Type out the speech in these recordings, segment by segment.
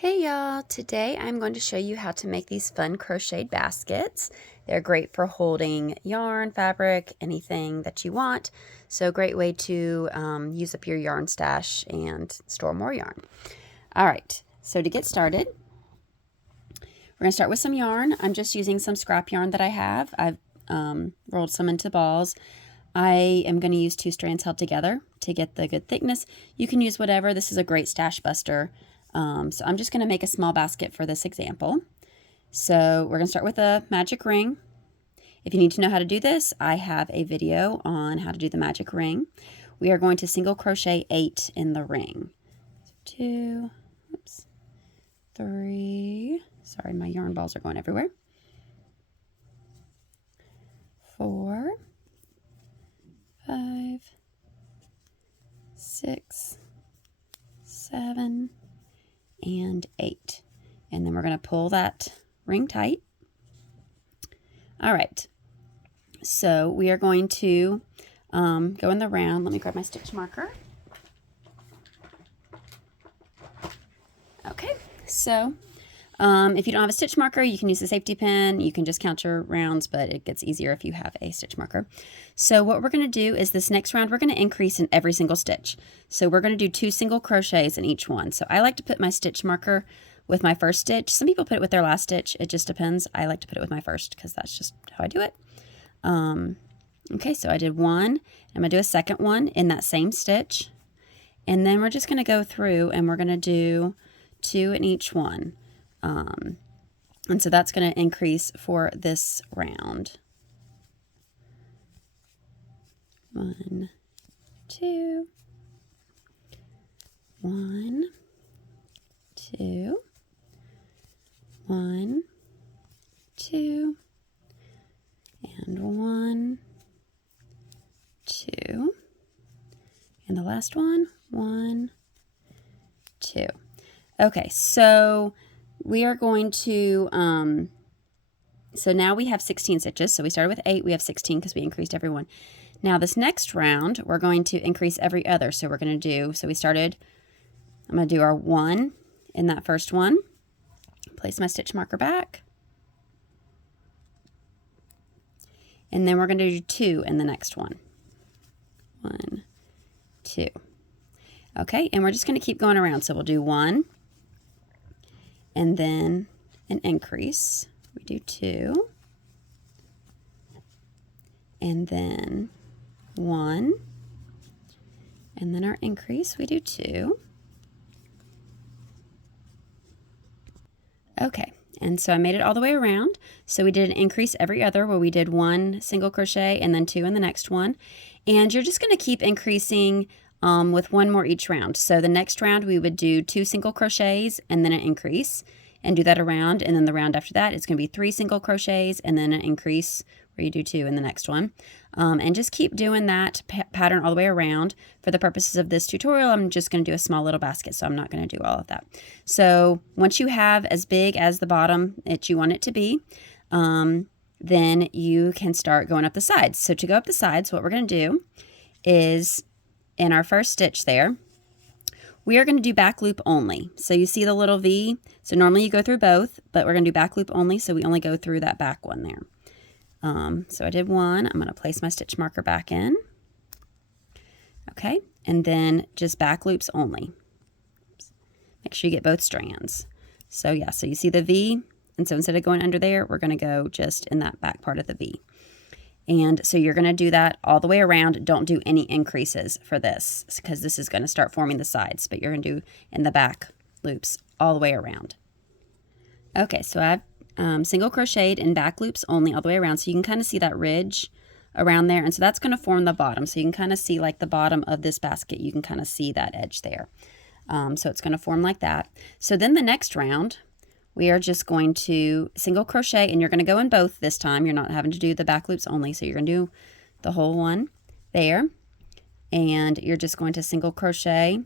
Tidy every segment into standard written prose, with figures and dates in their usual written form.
Hey y'all, today I'm going to show you how to make these fun crocheted baskets. They're great for holding yarn, fabric, anything that you want. So great way to use up your yarn stash and store more yarn. All right, so to get started, we're going to start with some yarn. I'm just using some scrap yarn that I have. I've rolled some into balls. I am going to use 2 strands held together to get the good thickness. You can use whatever. This is a great stash buster. So I'm just going to make a small basket for this example. So we're going to start with a magic ring. If you need to know how to do this, I have a video on how to do the magic ring. We are going to single crochet 8 in the ring. 2, oops, 3, sorry, my yarn balls are going everywhere. 4, 5, 6, 7, and 8. And then we're going to pull that ring tight. All right, so we are going to go in the round. Let me grab my stitch marker. Okay, so if you don't have a stitch marker, you can use the safety pin. You can just count your rounds, but it gets easier if you have a stitch marker. So what we're going to do is this next round, we're going to increase in every single stitch. So we're going to do 2 single crochets in each one. So I like to put my stitch marker with my first stitch. Some people put it with their last stitch. It just depends. I like to put it with my first because that's just how I do it. Okay, so I did 1. I'm going to do a second one in that same stitch. And then we're just going to go through and we're going to do 2 in each one. And so that's going to increase for this round. 1, 2, 1, 2, 1, 2, and 1, 2, and the last one, 1, 2. Okay, so we are going to, so now we have 16 stitches. So we started with 8, we have 16 because we increased every one. Now this next round, we're going to increase every other. So we're going to do, so we started, I'm going to do our 1 in that first one, place my stitch marker back, and then we're going to do 2 in the next one. 1, 2. Okay, and we're just going to keep going around. So we'll do 1, and then an increase. We do 2, and then 1, and then our increase, we do 2. Okay, and so I made it all the way around. So we did an increase every other where we did 1 single crochet and then 2 in the next one. And you're just going to keep increasing with 1 more each round. So the next round we would do 2 single crochets and then an increase and do that around. And then the round after that it's going to be 3 single crochets and then an increase where you do 2 in the next one. And just keep doing that pattern all the way around. For the purposes of this tutorial, I'm just going to do a small little basket, so I'm not going to do all of that. So once you have as big as the bottom that you want it to be, then you can start going up the sides. So to go up the sides, what we're going to do is in our first stitch there, we are going to do back loop only. So you see the little V? So normally you go through both, but we're going to do back loop only, so we only go through that back one there. So I did 1. I'm going to place my stitch marker back in. Okay, and then just back loops only. Make sure you get both strands. So yeah, so you see the V, and so instead of going under there, we're going to go just in that back part of the V. And so you're going to do that all the way around. Don't do any increases for this because this is going to start forming the sides, but you're going to do in the back loops all the way around. Okay, so I've single crocheted in back loops only all the way around, so you can kind of see that ridge around there, and so that's going to form the bottom. So you can kind of see like the bottom of this basket, you can kind of see that edge there. So it's going to form like that. So then the next round we are just going to single crochet, and you're going to go in both this time. You're not having to do the back loops only, so you're going to do the whole one there, and you're just going to single crochet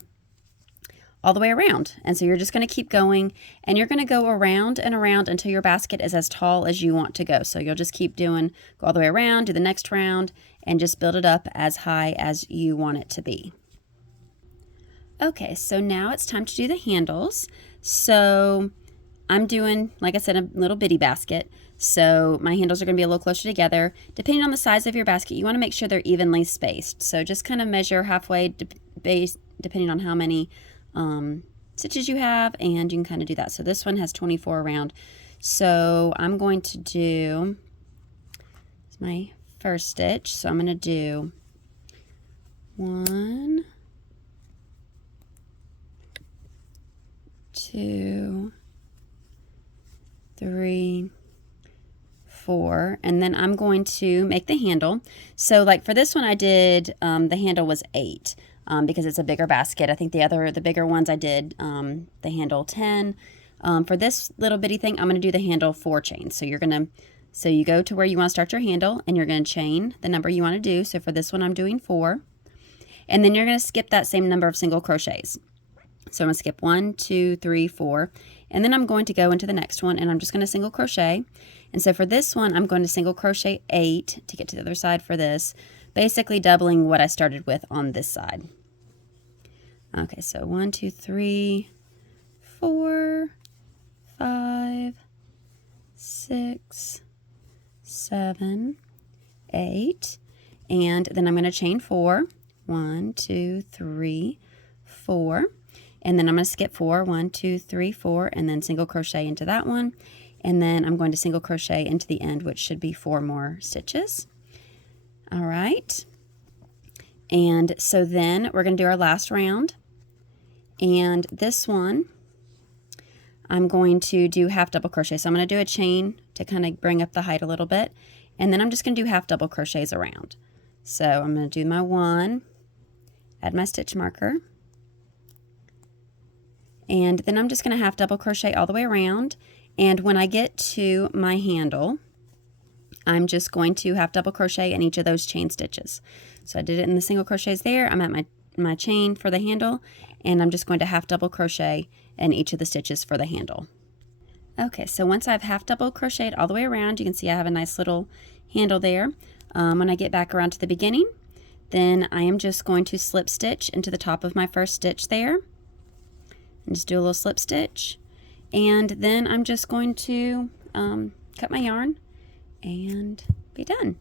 all the way around. And so you're just going to keep going, and you're going to go around and around until your basket is as tall as you want to go. So you'll just keep doing, go all the way around, do the next round, and just build it up as high as you want it to be. Okay, so now it's time to do the handles. So I'm doing, like I said, a little bitty basket. So my handles are going to be a little closer together. Depending on the size of your basket, you want to make sure they're evenly spaced. So just kind of measure halfway depending on how many stitches you have, and you can kind of do that. So this one has 24 around. So I'm going to do, it's my first stitch, so I'm going to do 1, 2, 3, 4, and then I'm going to make the handle. So like for this one I did, the handle was 8 because it's a bigger basket. I think the bigger ones I did the handle 10. For this little bitty thing, I'm going to do the handle 4 chains. So you go to where you want to start your handle, and you're going to chain the number you want to do. So for this one, I'm doing 4. And then you're going to skip that same number of single crochets. So I'm going to skip 1, 2, 3, 4. And then I'm going to go into the next one, and I'm just going to single crochet. And so for this one, I'm going to single crochet 8 to get to the other side for this, basically doubling what I started with on this side. Okay, so 1, 2, 3, 4, 5, 6, 7, 8, and then I'm going to chain 4. 1, 2, 3, 4, and then I'm going to skip 4. 1, 2, 3, 4, and then single crochet into that one, and then I'm going to single crochet into the end, which should be 4 more stitches. All right, and so then we're going to do our last round, and this one I'm going to do half double crochet. So I'm going to do a chain to kind of bring up the height a little bit, and then I'm just going to do half double crochets around. So I'm going to do my 1, add my stitch marker, and then I'm just going to half double crochet all the way around, and when I get to my handle, I'm just going to half double crochet in each of those chain stitches. So I did it in the single crochets there. I'm at my chain for the handle, and I'm just going to half double crochet in each of the stitches for the handle. Okay, so once I've half double crocheted all the way around, you can see I have a nice little handle there. When I get back around to the beginning, then I am just going to slip stitch into the top of my first stitch there, and just do a little slip stitch, and then I'm just going to cut my yarn and be done.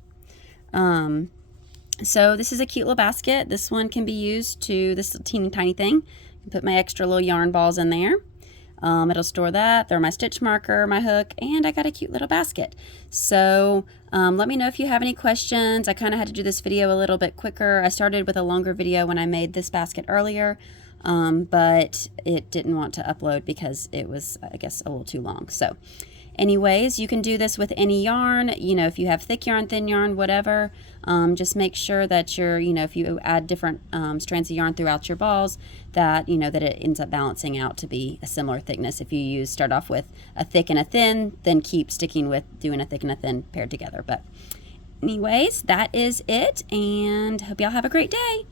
So this is a cute little basket. This one can be used to, this teeny tiny thing, put my extra little yarn balls in there. It'll store that, throw my stitch marker, my hook, and I got a cute little basket. So let me know if you have any questions. I kind of had to do this video a little bit quicker. I started with a longer video when I made this basket earlier, but it didn't want to upload because it was, I guess, a little too long. So anyways, you can do this with any yarn, you know, if you have thick yarn, thin yarn, whatever. Just make sure that you're, you know, if you add different strands of yarn throughout your balls, that, you know, that it ends up balancing out to be a similar thickness. If you start off with a thick and a thin, then keep sticking with doing a thick and a thin paired together. But anyways, that is it, and hope y'all have a great day.